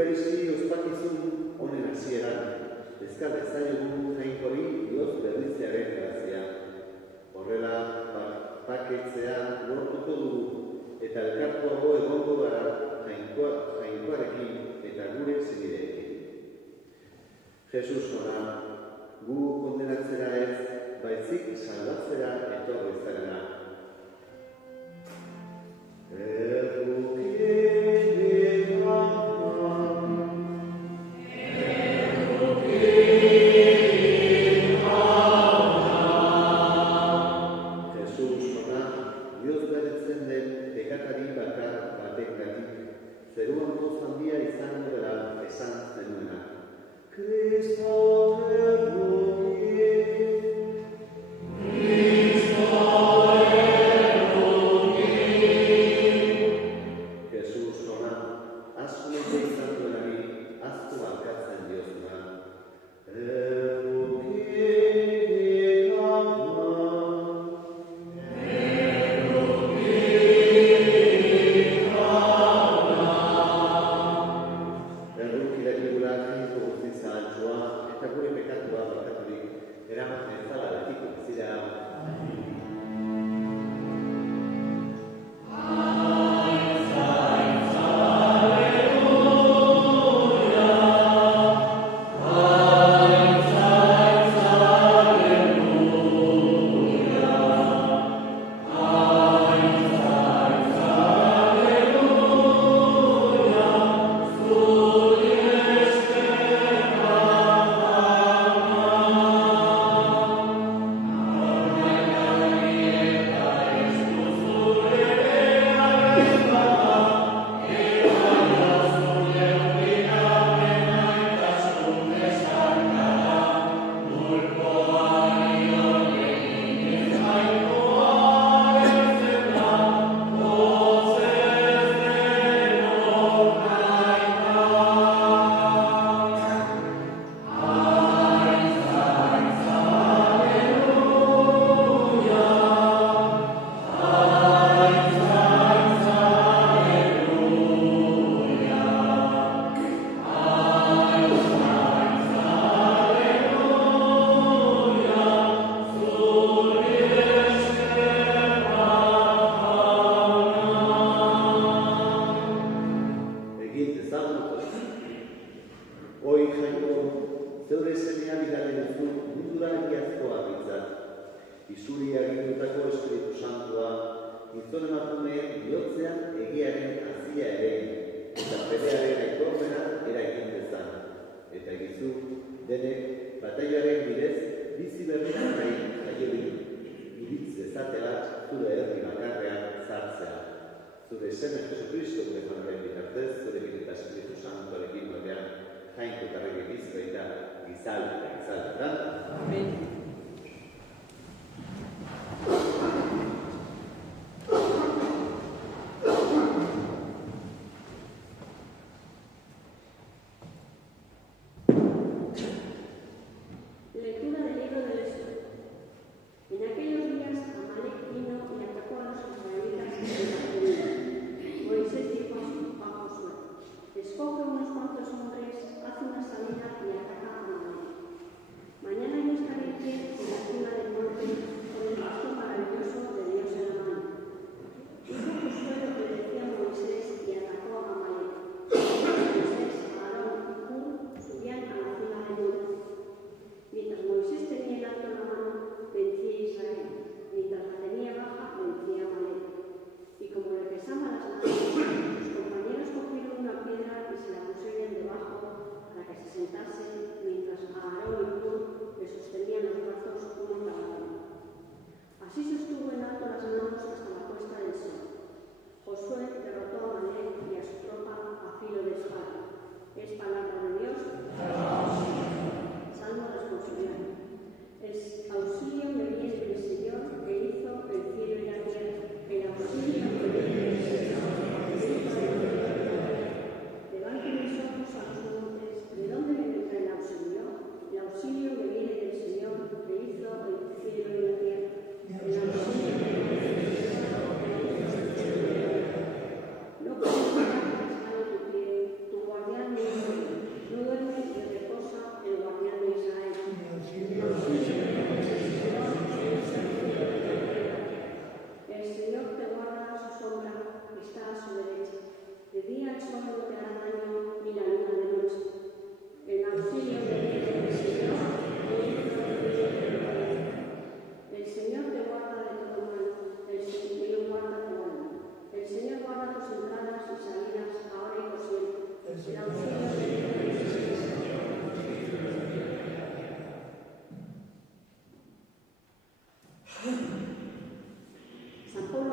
Eukaristi ospakizun honen hasieran, ezkal ezaiogun jainkori Dios berditzearen grazia. Horrela, paketzea lortuko dugu, eta elkartuago egongo gara jainkoarekin eta gure senideekin. Jesus ona, gu kondenatzera ez, baizik salbatzera etorri zarela. Unos cuantos hombres hacen una salida y atacan a Manuel. Mañana yo estaré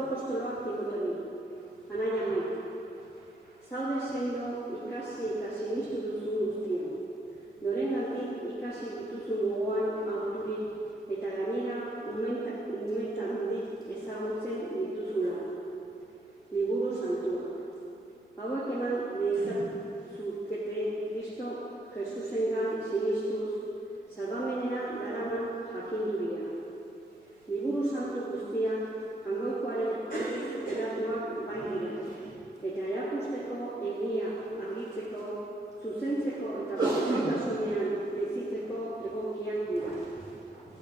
apostoloak dirudari, anaia nik. Zaude sendo ikasi eta sinistu duzu guztia. Norengatik ikasi dituzu gogoan auturik eta gainera umetandik ezagutzen dituzula. Liburu santua. Hauek eman dezakete Kristo Jesusengan sinistuz, salbamenera daraman jakinduria. Liburu santu guztia Jaungoikoaren eratuak bai dira, eta erakusteko egia argitzeko, zuzentzeko eta zuzentzasunean bizitzeko egokiak dira.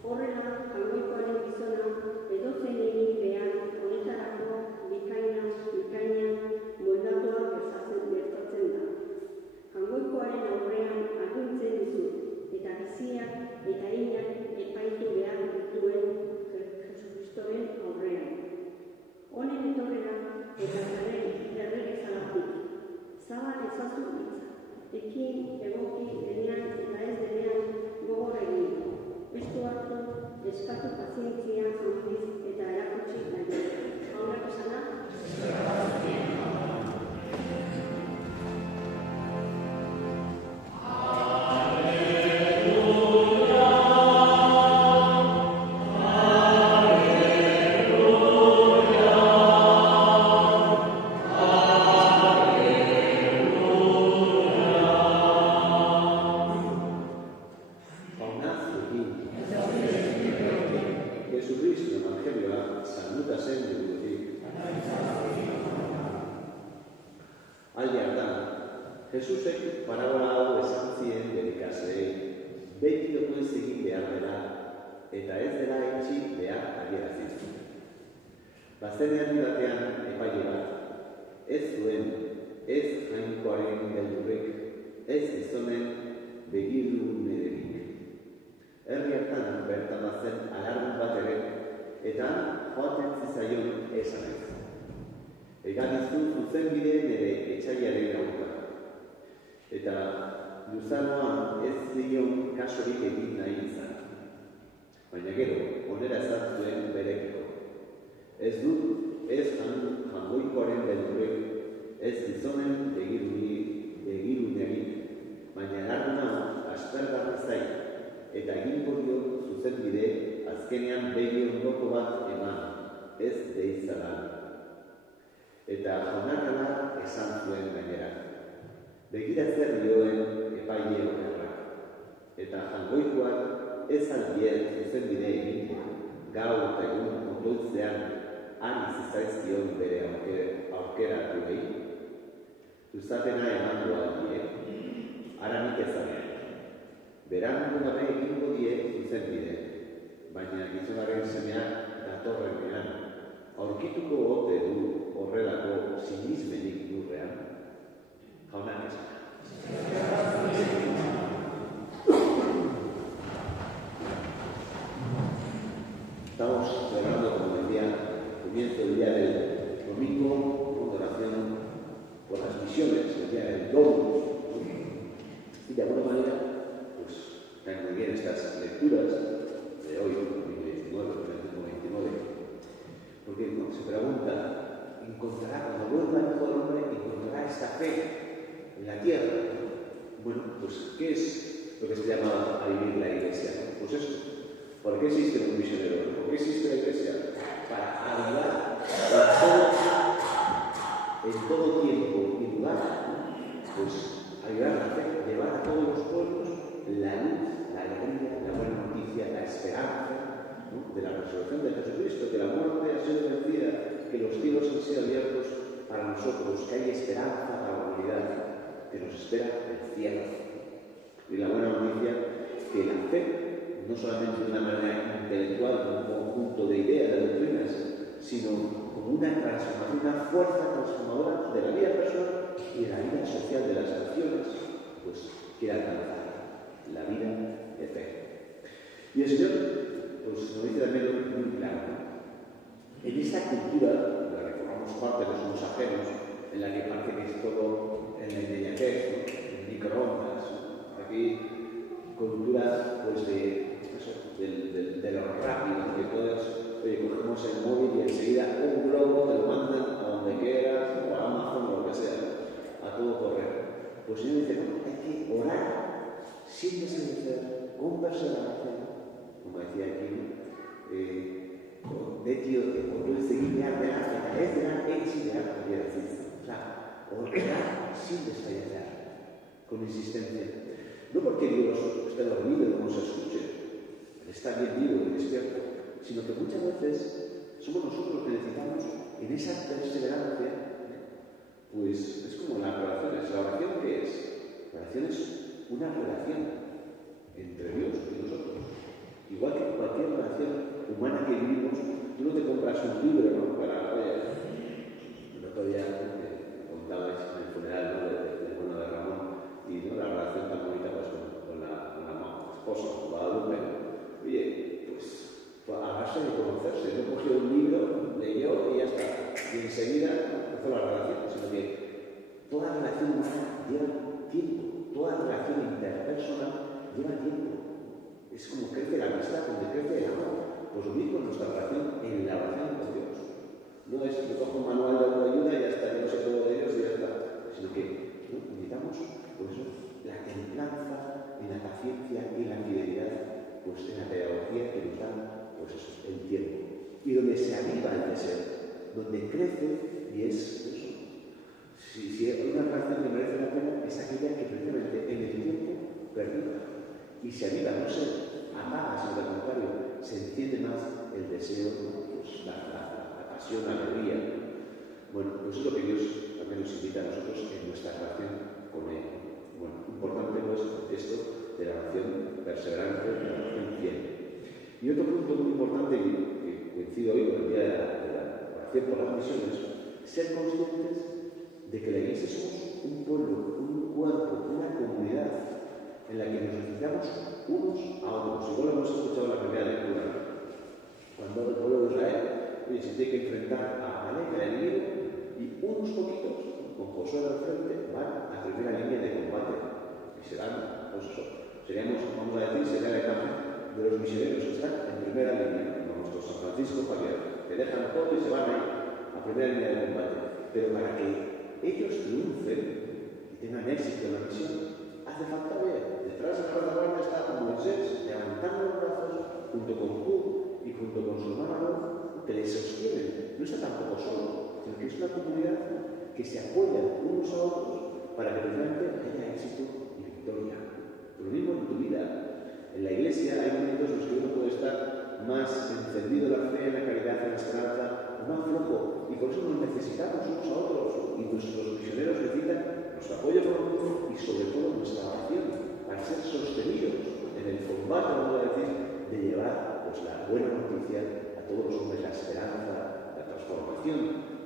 Horrela, Jaungoikoaren gizona edozein egin behar honetarako bikaina moldatua gertatzen da. Jaungoikoaren aurrean agintzen dizut, eta biziak eta inak epaitu behar dituen Jesucristoren aurrean. Honen etorrera eta erregezalatik. Zabal ezazu hitza. Ekin egoki denean eta ez denean gogor egin. Estu hartu, eskatu pazientzia handiz eta erakutsi nahi. Haurak esana? Jesusek parabola hau esan zien bere ikasleei, beti dokuez egin behar dela, eta ez dela etxi behar adierazi zuen. Bazenean batean epaile bat, ez zuen, ez jainkoaren beldurrek, ez gizonen begirunerik. Herri hartan bertan bazen alargun bat ere, eta joaten zizaion esanez. Eganizu zuzenbide nire etxaiaren aurka. Eta luzanoan ez zion kasorik egin nahi izan. Baina gero, onera esan zuen berekiko. Ez dut, ez jangoikoaren beldurek, ez gizonen begirunerik, baina alarguna aspergarri zain, eta egingo dio zuzenbide azkenean begi ondoko bat eman, ez deizadan. Eta jonakala esan zuen gainera. Begira zer dioen epaile horrek, eta jangoikoak ez aldien zuzenbide egin, gau eta egun ondoitzean han izizazkion bere aukeratu behi. Zuzapena emango aldie, aranik ezanean. Berango gabe egingo die zuzenbide, baina gizonaren semeak datorrenean, aurkituko ote du horrelako sinismenik lurrean. Jaunak esan. Estamos celebrando, como decía, comienzo el día del domingo, con oración por las misiones, el día del domo. Y de alguna manera, pues, caen muy bien estas lecturas de hoy, 2019, porque uno se pregunta, ¿encontrará, cuando vuelva el Hijo del Hombre, encontrará esta fe en la tierra? Bueno, pues, ¿qué es lo que se llama a vivir la Iglesia? Pues eso. ¿Por qué existe un misionero? ¿Por qué existe la Iglesia? Para ayudar en todo tiempo y lugar, pues ayudar a la fe, llevar a todos los pueblos la luz, la alegría, la buena noticia, la esperanza, ¿no?, de la resurrección de Jesucristo, que la muerte ha sido vencida, que los cielos han sido abiertos para nosotros, que hay esperanza para la humanidad, que nos espera el cielo. Y la buena noticia es que la fe, no solamente de una manera intelectual, como un conjunto de ideas, de doctrinas, sino como una transformación, una fuerza transformadora de la vida personal y de la vida social de las naciones, pues quiere alcanzar la vida de fe. Y el Señor pues, nos dice también muy claro, ¿no? En esta cultura, de la que formamos parte, no somos ajenos, en la que parece que es todo en la inmediatez, ¿no?, en microondas, ¿no? Aquí cultura pues de lo rápido, que todo cogemos el móvil y enseguida un globo te lo mandan a donde quieras, o a Amazon o lo que sea, a todo correr. Pues el Señor dice, no, hay que orar sin desfallecer, con perseverancia, como decía aquí, cuando seguirea della fede exiliar la violencia. O sea, orar sin desfallecer, con insistencia. No porque Dios esté dormido y no nos escuche, Él está bien vivo y despierto, sino que muchas veces somos nosotros los que necesitamos en esa perseverancia. Pues es como las oraciones. ¿La oración qué es? La oración es una relación entre Dios y nosotros. Igual que cualquier relación humana que vivimos, tú no te compras un libro, ¿no? Para, el otro día contabais en el funeral, ¿no? del hermano de Ramón, y ¿no? La relación tan bonita pues, con la esposa, con Guadalupe. Oye, pues a base de conocerse, no cogió un libro, leyó y ya está. Y enseguida empezó la relación, sino que toda relación humana lleva tiempo, toda relación interpersonal lleva tiempo. Es como crece la amistad, donde crece el amor. Pues lo mismo en nuestra relación, en la oración con Dios. No es que cojo un manual de autoayuda y ya está, yo no sé todo de Dios y ya está. Sino que ¿no? necesitamos pues, la templanza, en la paciencia y la fidelidad, pues en la pedagogía que nos da pues, eso, el tiempo. Y donde se aviva el deseo, donde crece y es eso. Si hay una relación que merece la pena, es aquella que precisamente en el tiempo perdura. Y se aviva, no se apaga, sino al contrario, se enciende más el deseo, pues, la pasión, la alegría. Bueno, pues es lo que Dios también nos invita a nosotros en nuestra relación con Él. Bueno, importante pues esto de la oración perseverante, de la oración fiel. Y otro punto muy importante que coincido hoy con el día de la oración por las misiones, ser conscientes de que la Iglesia somos un pueblo, un cuerpo, una comunidad en la que nos necesitamos unos a otros. Igual hemos escuchado la primera lectura. Cuando el pueblo de Israel se tiene que enfrentar a Amalek, al enemigo, y unos poquitos, con Josué al frente, van a primera línea de combate. Y serán, pues eso, seríamos, vamos a decir, sería la imagen de los misioneros que están en primera línea, como nuestro San Francisco Javier, que dejan todo y se van ahí a primera línea de combate. Pero para que ellos triunfen y tengan éxito en la misión, hace falta ver. Detrás de la retaguardia está Moisés levantando los brazos junto con Hur y junto con su hermano Aarón, que les sostienen. No está tampoco solo, sino que es una comunidad que se apoya unos a otros para que realmente haya éxito y victoria. Lo mismo en tu vida. En la Iglesia hay momentos en los que uno puede estar más encendido en la fe, en la caridad, en la esperanza, o más flojo. Y por eso nos necesitamos unos a otros. Y nuestros misioneros necesitan nuestro apoyo económico y sobre todo nuestra oración para ser sostenidos en el combate, vamos a decir, de llevar pues, la buena noticia a todos los hombres, la esperanza, la transformación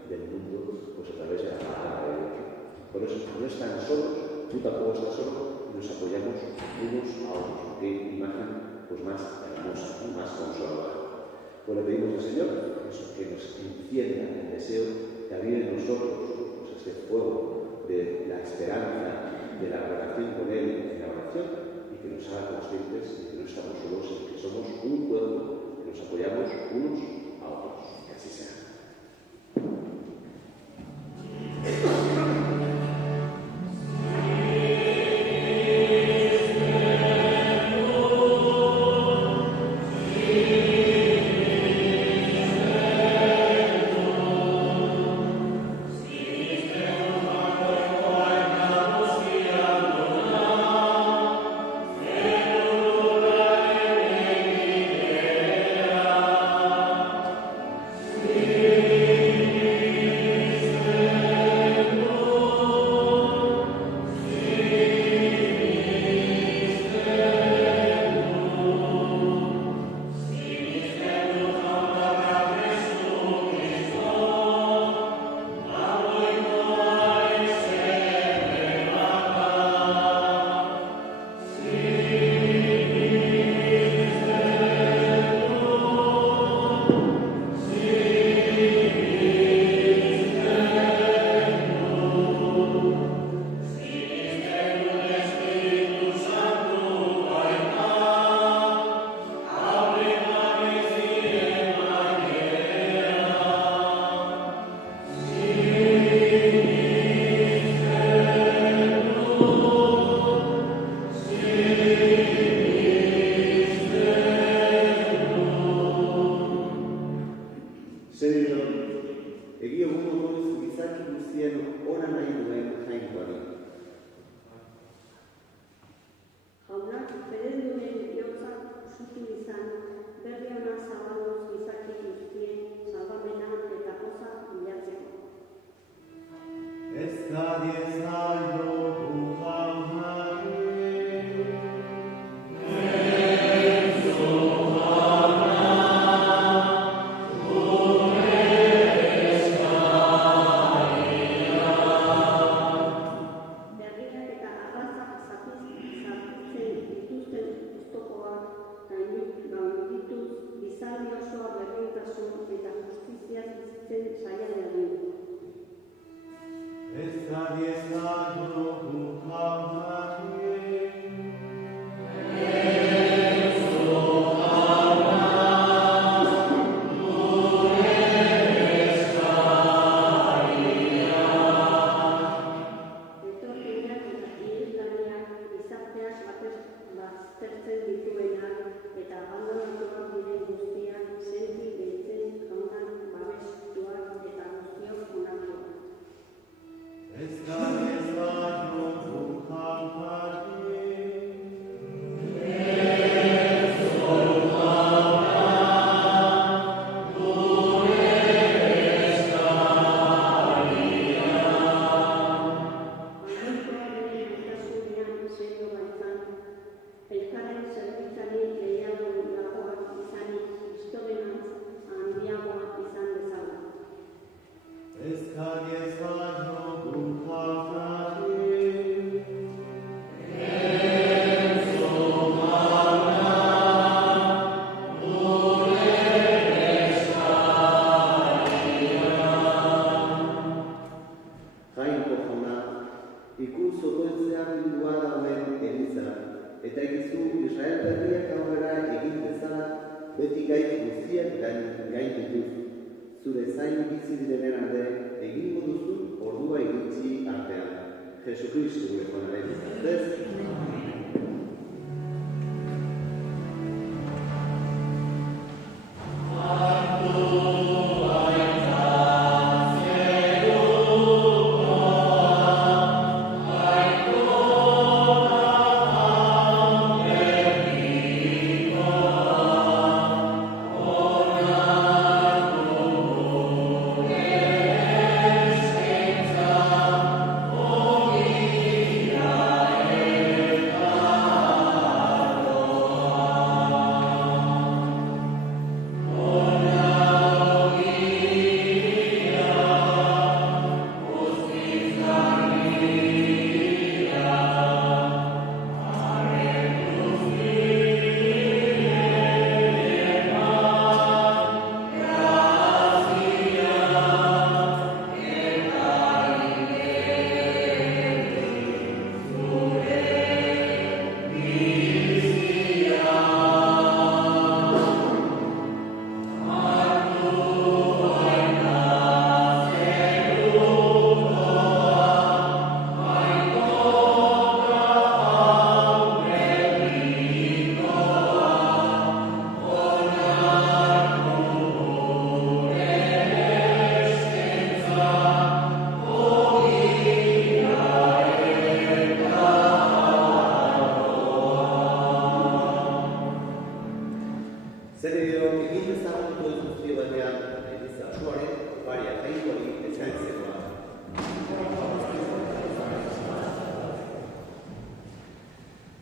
del mundo pues, a través de la palabra de Dios. Por eso no están solos, tú tampoco estás solo, y nos apoyamos unos a otros. Qué imagen pues, más hermosa, más consoladora. Pues le pedimos al Señor que nos encienda el deseo que avive en nosotros pues, este fuego de la esperanza, de la relación con Él en la oración, y que nos haga conscientes de que no estamos solos, sino que somos un pueblo, que nos apoyamos unos a otros. Que así sea. edo, egi egun motoruz gizaki guztien ona nahi duen jainkoari. Jaunak fededunen bihotza sutu izan, berri ona zabalduz gizaki guztien salbamena eta poza bilatzeko. Ez da diezaio jaunari. Eta egizu Israel berriak aurrera egin bezala beti gai guztiak gain dituz. Zure zain bizi direnen alde egingo duzu ordua iritsi artean. Jesukristu gure jonaren bitartez.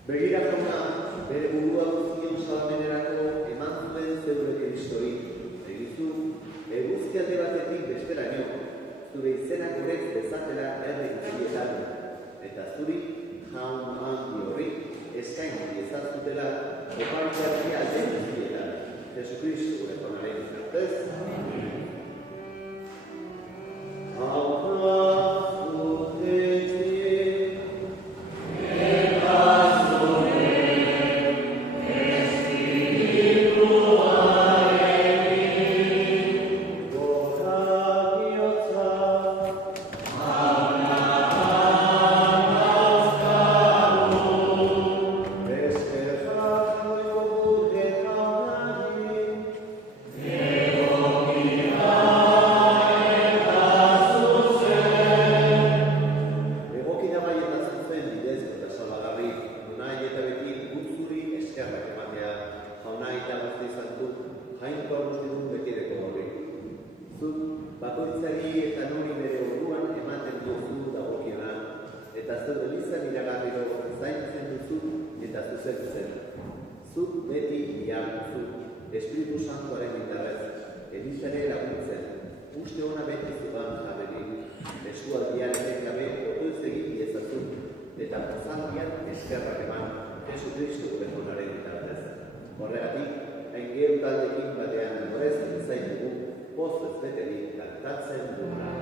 Begira jauna, bere burua guztion salmenerako eman zuen zeure Kristoi. Egizu, eguzki alde batetik besteraino, zure izenak horrek bezatela erre guztietan, eta zuri jaun handi horri eskaini ezazutela oparitarki alde guztietan. Jesukristu ekonaren bitartez. Yeah. bakoitzari eta nori bere orduan ematen duzu dagokiona, eta zure elizan iragarriro zaintzen duzu eta zuzentzen. Zuk beti biharduzu, Espiritu Santuaren bitarrez, elizare laguntzen, uste ona beti zuban jaberik, eskualdian gabe otoiz egin diezazu, eta pozaldian eskerrak eman, Jesu Kristu Bejonaren bitartez. Horregatik, hain taldekin batean horrezen zain dugu, poz ez beterik kantatzen dugula.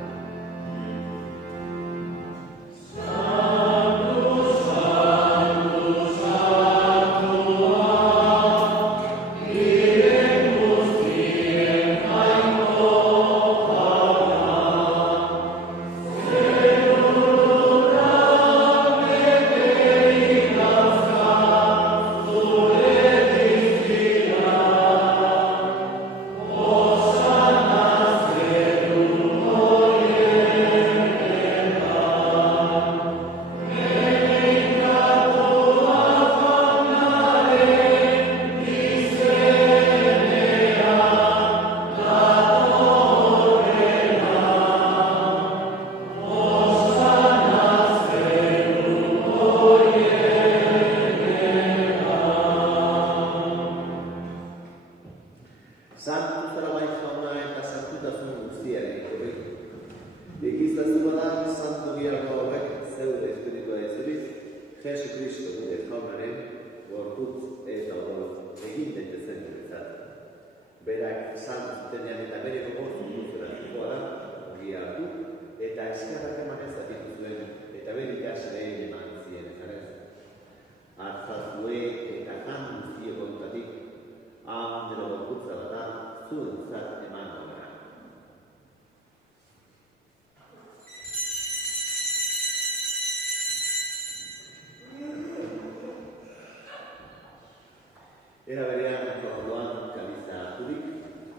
Era berean orduan kaliza harturik,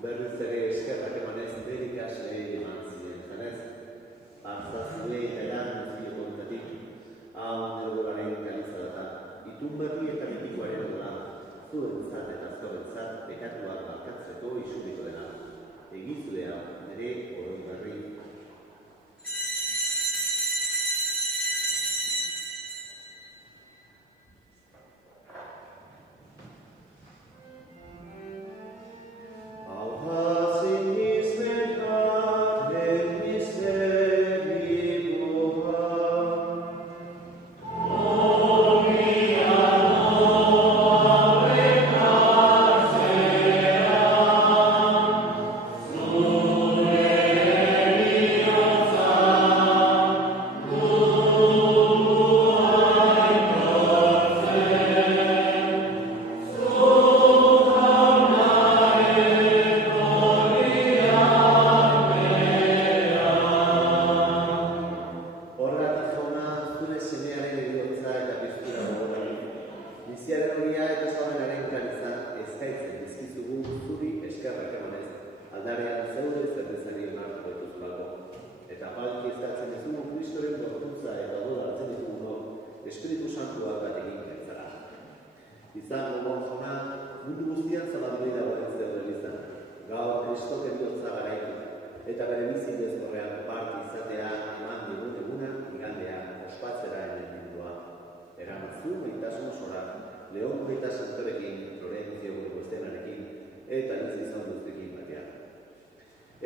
berriz ere eskerrak emanez bere ikasleei eman ziren zanez. Artzazue eta eran guztio kontatik, hau neurolaren kaliza data, itun berri eta mitikoaren odela, zuentzat eta zorentzat pekatuak balkatzeko isuriko dena. Egizulea nire oroi berri.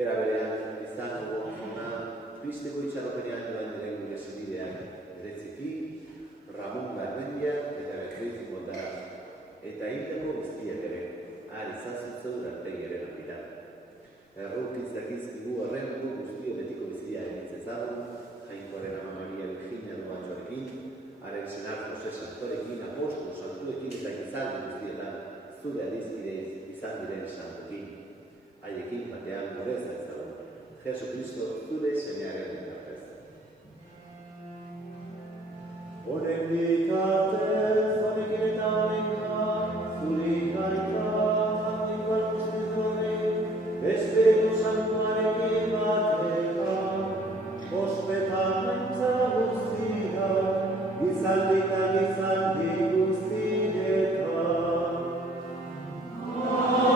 Era berean, izan dugu jona, Kristeko itxaropenean joan diren gure zibideak, eretziki, Ramon Garmendia eta Beatriz Moldara, eta intako guztiak ere, izan zutzen dartei ere dira. Erraukiz dakizkigu horren du guztio betiko bizia egitzezagun, Jainkoaren Ama Maria Virginia Dumatxoarekin, haren senar Jose Santorekin, Apostol Santuekin eta gizaldi guztietan, zure adizkideiz izan diren santuekin. Haiekin batean gorez ezagun, Jesu Kristo zure semearen bitartez. Honen bitartez, honekin eta honenka, zurik gaita, igual guztiz horrein, Espiritu Santuarekin batera, ospetantza guztia, gizaldi eta gizaldi guztietan. Amen.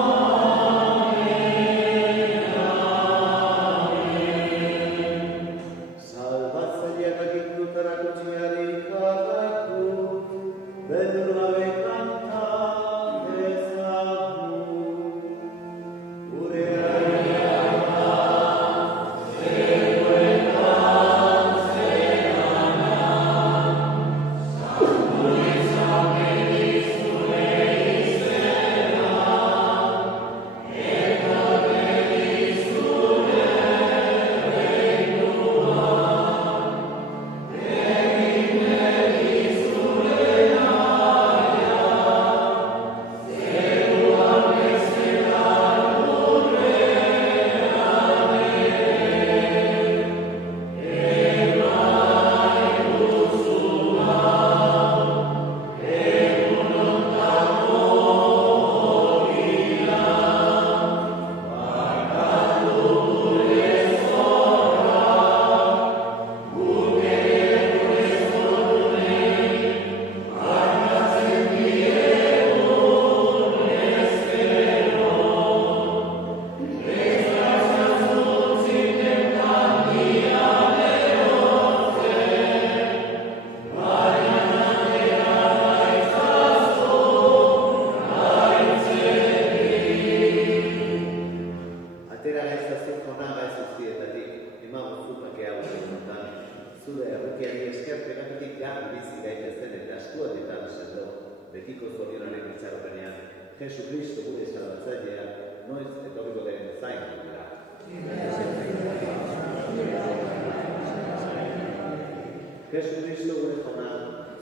Jesu Kristo gure jauna,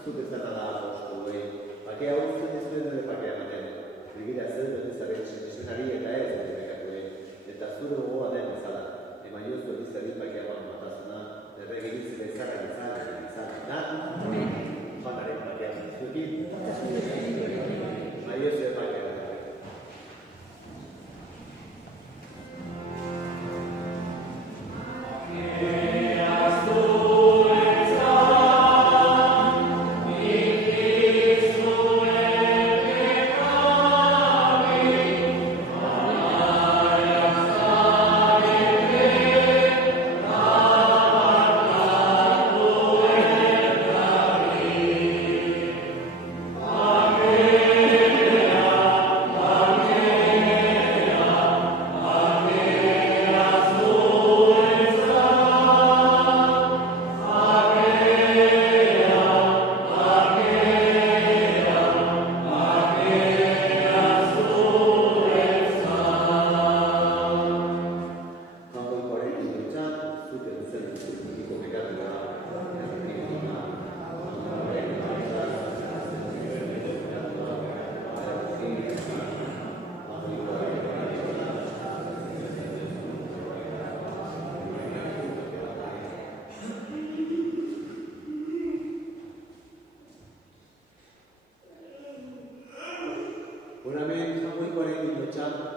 zuk ez dena da apostoloi. Bakea uzten ez duen dure bakea ematen. Begira zer dut ezaren senizunari eta ez dut bekatuen. Eta zure gogoa den bezala. Emaioz dut ezaren bakea bat matazuna, erregiritzen bezala izan. Da? Joanaren bakea. Zuekin? Emaioz dut bakea.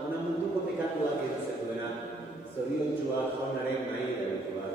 Ona munduko pekatuak egiten duena, zoriontsua jaunaren nahi daitua.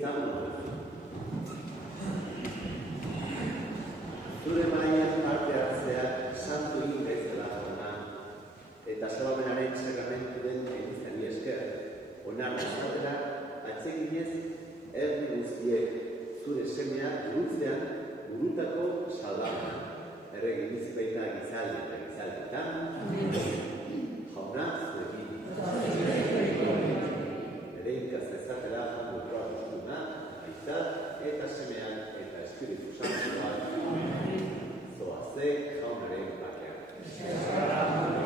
izan duzu. Zure mailan parte hartzeak santu egin gaizela jauna, eta salamenaren sakramenturen egizari esker, onar esatera atseginez herri guztiek zure semea gurutzean gurutako salbamena. Errege bizikaita gizaldi eta gizaldietan, jauna zuekin. Ere ikasdezatela mutua guztuna, aizat eta semean eta espiritu santuak. Zoazek jaunaren bakean.